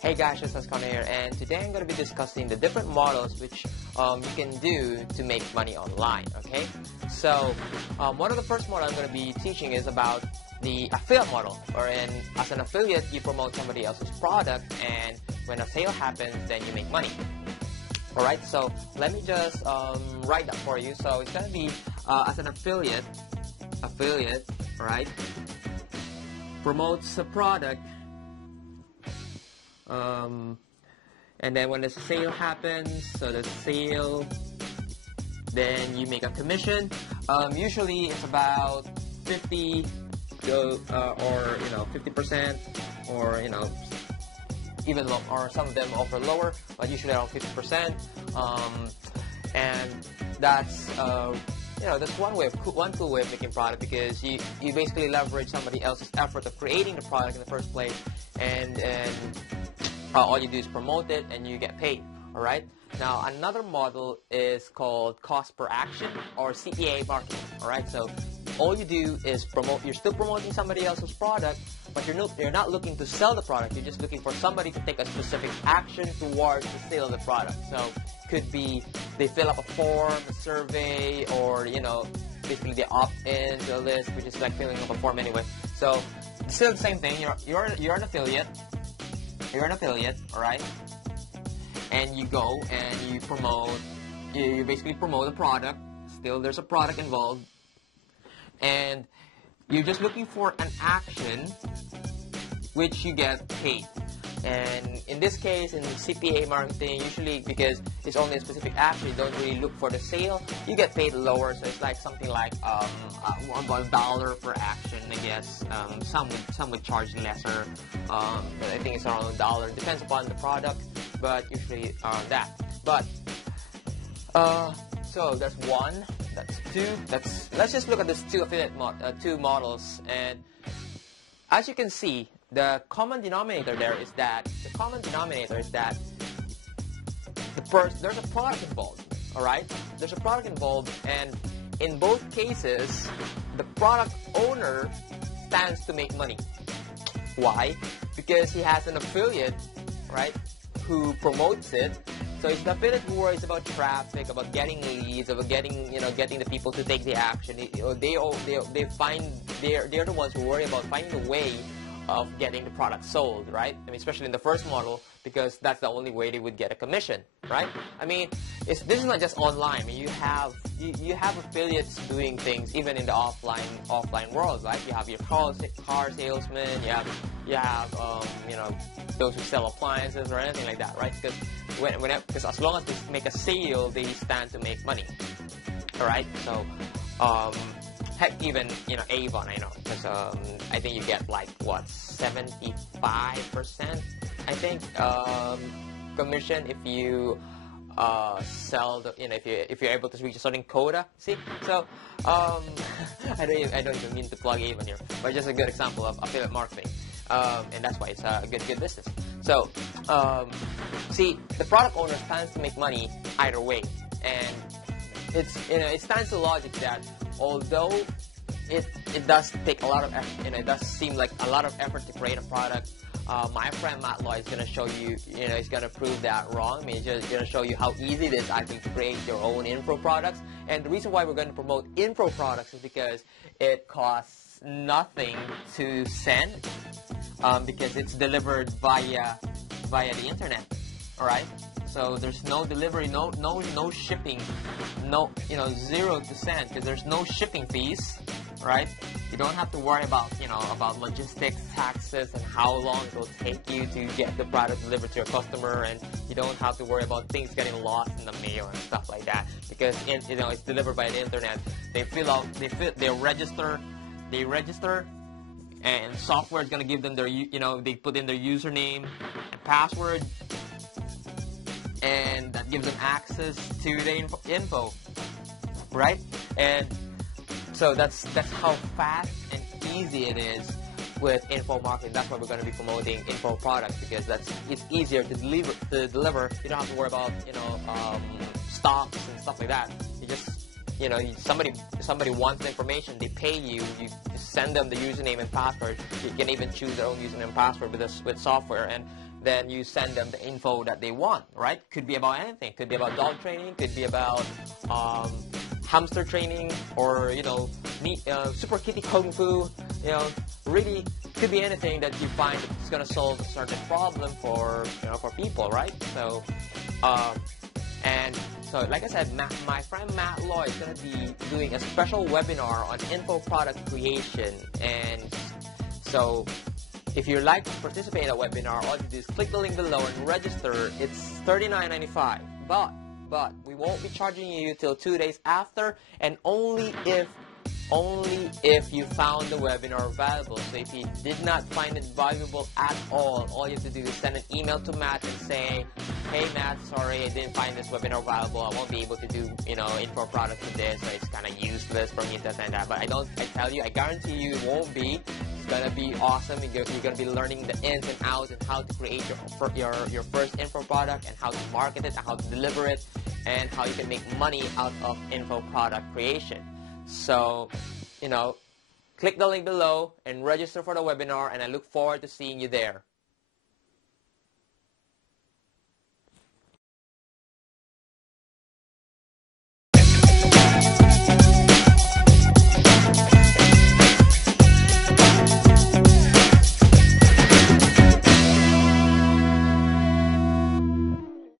Hey guys, it's Connor here, and today I'm going to be discussing the different models which you can do to make money online, okay? So, one of the first model I'm going to be teaching is about the affiliate model, wherein as an affiliate, you promote somebody else's product, and when a sale happens, then you make money. Alright, so let me just write that for you. So it's going to be as an affiliate, right, promotes a product, and then when the sale happens, so the sale, then you make a commission. Usually it's about 50 or 50%, or even low, or some of them offer lower, but usually around 50%. And that's that's one cool way of making product, because you basically leverage somebody else's effort of creating the product in the first place, and all you do is promote it and you get paid. All right. Now another model is called cost per action, or CPA marketing. All right. So all you do is promote. You're still promoting somebody else's product, but you're not looking to sell the product. You're just looking for somebody to take a specific action towards the sale of the product. So could be they fill up a form, a survey, or basically they opt in to a list, which is like filling up a form anyway. So still the same thing. You're an affiliate. You're an affiliate, all right? And you go and you promote. You basically promote a product. Still, there's a product involved, and you're just looking for an action which you get paid. And in this case, in CPA marketing, usually because it's only a specific action, you don't really look for the sale, you get paid lower. So it's like something like $1 per action, I guess. Some would charge lesser. I think it's around $1. Depends upon the product, but usually around that. But so that's one. That's two. Let's just look at these two affiliate two models, and as you can see, the common denominator is that there's a product involved. All right, there's a product involved, and in both cases, the product owner stands to make money. Why? Because he has an affiliate, right, who promotes it. So it's the affiliate who worries about traffic, about getting leads, about getting the people to take the action. They're the ones who worry about finding a way of getting the product sold, right? I mean, especially in the first model, because that's the only way they would get a commission, right? I mean, this is not just online. I mean, you have affiliates doing things even in the offline world, right? You have your car salesmen, you have those who sell appliances or anything like that, right? Because as long as they make a sale, they stand to make money. All right, so heck, even Avon, I know, because I think you get like what 75%, I think, commission if you sell the if you're able to reach a certain quota. See, so I don't even mean to plug Avon here, but just a good example of affiliate marketing. And that's why it's a good business. So, see, the product owner stands to make money either way, and it stands to logic that although it does take a lot of effort, it does seem like a lot of effort to create a product. My friend Matt Lloyd is going to show you, he's going to prove that wrong. I mean, he's going to show you how easy it is actually to create your own info products. And the reason why we're going to promote info products is because it costs nothing to send, because it's delivered via the internet. All right. So there's no delivery, no shipping, 0 to send, because there's no shipping fees, right? You don't have to worry about about logistics, taxes, and how long it will take you to get the product delivered to your customer, and you don't have to worry about things getting lost in the mail and stuff like that, because it's delivered by the internet. They register, and software is gonna give them their they put in their username and password, and that gives them access to the info, right? And so that's how fast and easy it is with info marketing. That's why we're going to be promoting info products, because it's easier to deliver. You don't have to worry about stocks and stuff like that. You just somebody wants the information, they pay you, you just send them the username and password. You can even choose their own username and password with software, and then you send them the info that they want, right? Could be about anything. Could be about dog training. Could be about hamster training, or super kitty kung fu. Really could be anything that you find that's going to solve a certain problem for people, right? So so like I said, my friend Matt Lloyd is going to be doing a special webinar on info product creation. And so if you'd like to participate in that webinar, all you do is click the link below and register. It's $39.95, but we won't be charging you till 2 days after, and only if you found the webinar valuable. So if you did not find it valuable at all you have to do is send an email to Matt and say, hey Matt, sorry, I didn't find this webinar valuable. I won't be able to do info product with this, so it's kind of useless for me to send that. But I guarantee you it won't be. It's gonna be awesome. You're gonna be learning the ins and outs and how to create your first info product, and how to market it, and how to deliver it, and how you can make money out of info product creation. So, click the link below and register for the webinar, and I look forward to seeing you there.